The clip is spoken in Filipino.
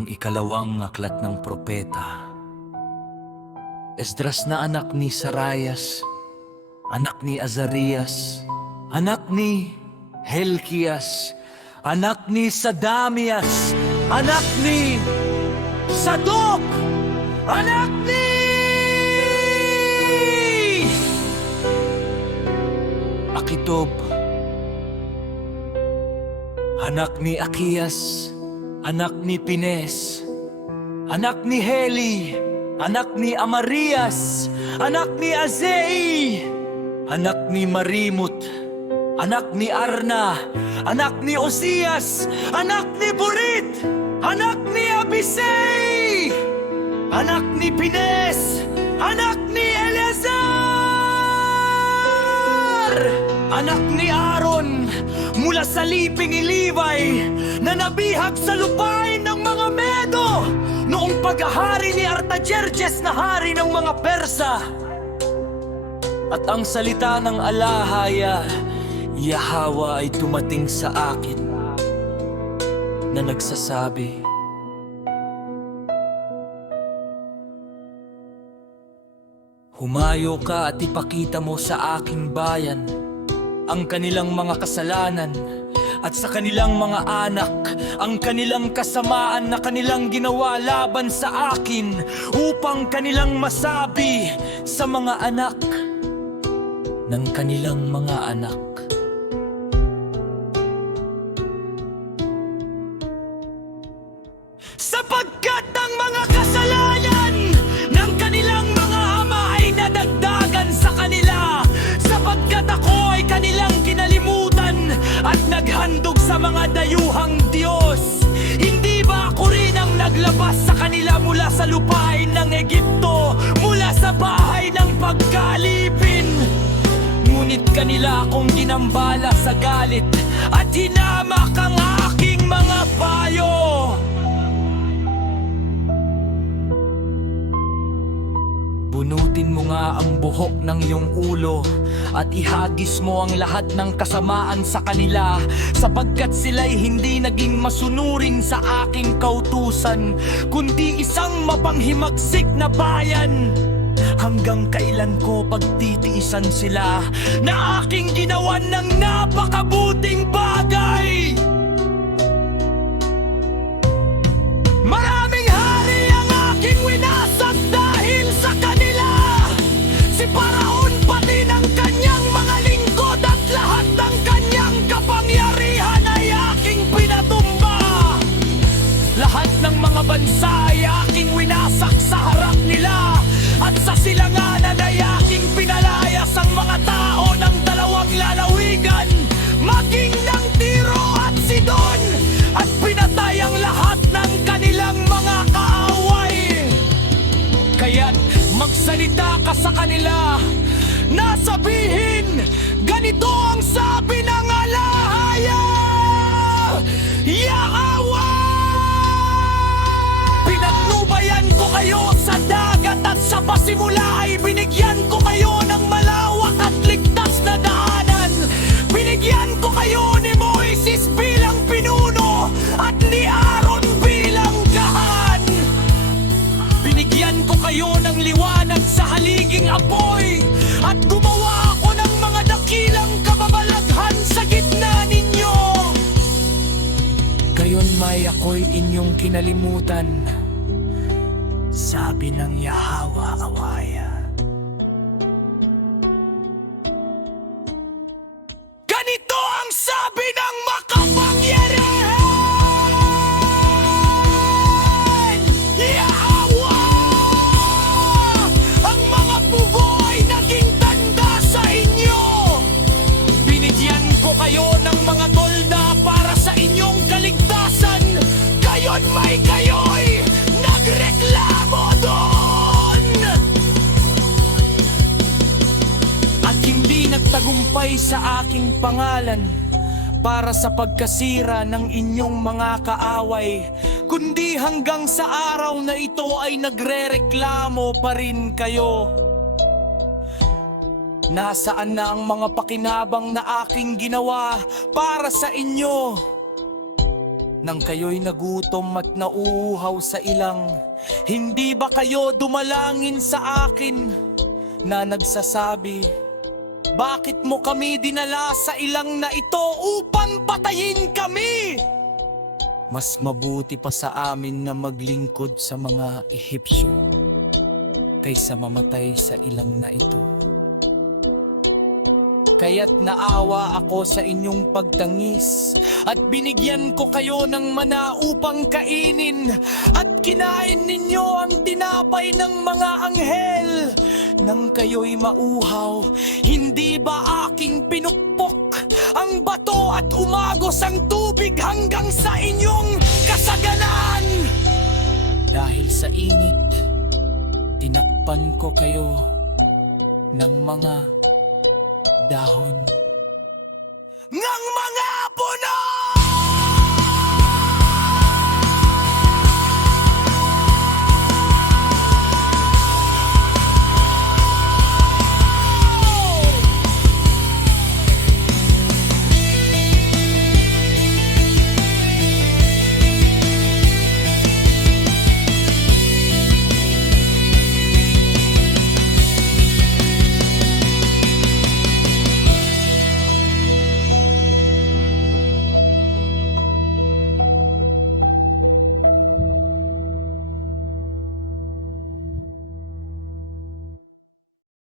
ang ikalawang aklat ng propeta. Esdras na anak ni Sarayas, anak ni Azarias, anak ni Helkias, anak ni Sadamias, anak ni Sadok, anak ni Akitob, anak ni Akias, anak ni Pines, anak ni Heli, anak ni Amarias, anak ni Azei, anak ni Marimut, anak ni Arna, anak ni Osias, anak ni Burit, anak ni Abisei, anak ni Pines, anak ni Eleazar, anak ni Aaron, mula sa liping ni Levi, na nabihag sa lupain ng mga Medo noong paghahari ni Artajerjes na hari ng mga Persa. At ang salita ng alahaya, Yahweh, ay tumating sa akin na nagsasabi, humayo ka at ipakita mo sa aking bayan ang kanilang mga kasalanan at sa kanilang mga anak ang kanilang kasamaan na kanilang ginawa laban sa akin, upang kanilang masabi sa mga anak ng kanilang mga anak. Sapagkat ang mga kasalanan ng kanilang mga ama ay nadagdagan sa kanila, sapagkat ako ay kanilang kinalimutan at naghandog sa mga dayuhang Diyos. Hindi ba ako rin ang naglabas sa kanila mula sa lupain ng Egipto, mula sa bahay ng pagkalipin? Ngunit kanila akong ginambala sa galit at hinamak ang aking mga payo. Bunutin mo nga ang buhok ng iyong ulo at ihagis mo ang lahat ng kasamaan sa kanila, sapagkat sila'y hindi naging masunurin sa aking kautusan, kundi isang mapanghimagsik na bayan. Hanggang kailan ko pagtitiisan sila na aking ginawan ng napakabuting bagay? Maraming hari ang aking winasak dahil sa kanila. Si Paraon pati ng kanyang mga lingkod at lahat ng kanyang kapangyarihan ay aking pinatumba. Lahat ng mga bansa ay aking winasak sa harap nila, at sa silanganan ay aking pinalayas ang mga tao ng dalawang lalawigan, maging ng Tiro at Sidon, at pinatay ang lahat ng kanilang mga kaaway. Kaya't magsalita ka sa kanila na sabihin, ganito ang sabi ng alahaya, Yahweh! Pinagnubayan ko kayo sa dagat at sa pasimula ay binigyan ko kayo ng malawak at ligtas na daanan. Binigyan ko kayo ni Moises bilang pinuno at ni Aaron bilang gahan. Binigyan ko kayo ng liwanag sa haliging apoy, at gumawa ako ng mga dakilang kababalaghan sa gitna ninyo. Gayon may ako'y inyong kinalimutan, sabi ng Yahweh Awaya. Ganito ang sabi ng makapangyarihan, Yahweh! Ang mga pugo ay naging tanda sa inyo. Binigyan ko kayo ng mga tolda para sa inyong kaligtasan. Gayon may kayo'y nagreklamo doon! At hindi nagtagumpay sa aking pangalan para sa pagkasira ng inyong mga kaaway, kundi hanggang sa araw na ito ay nagrereklamo pa rin kayo. Nasaan na ang mga pakinabang na aking ginawa para sa inyo? Nang kayo'y nagutom at nauuhaw sa ilang, hindi ba kayo dumalangin sa akin na nagsasabi, bakit mo kami dinala sa ilang na ito upang patayin kami? Mas mabuti pa sa amin na maglingkod sa mga Ehipsyo kaysa mamatay sa ilang na ito. Kaya't naawa ako sa inyong pagtangis at binigyan ko kayo ng mana upang kainin at kinain ninyo ang tinapay ng mga anghel. Nang kayo'y mauhaw, hindi ba aking pinukpok ang bato at umagos ang tubig hanggang sa inyong kasaganan? Dahil sa init, tinakpan ko kayo ng mga dahon.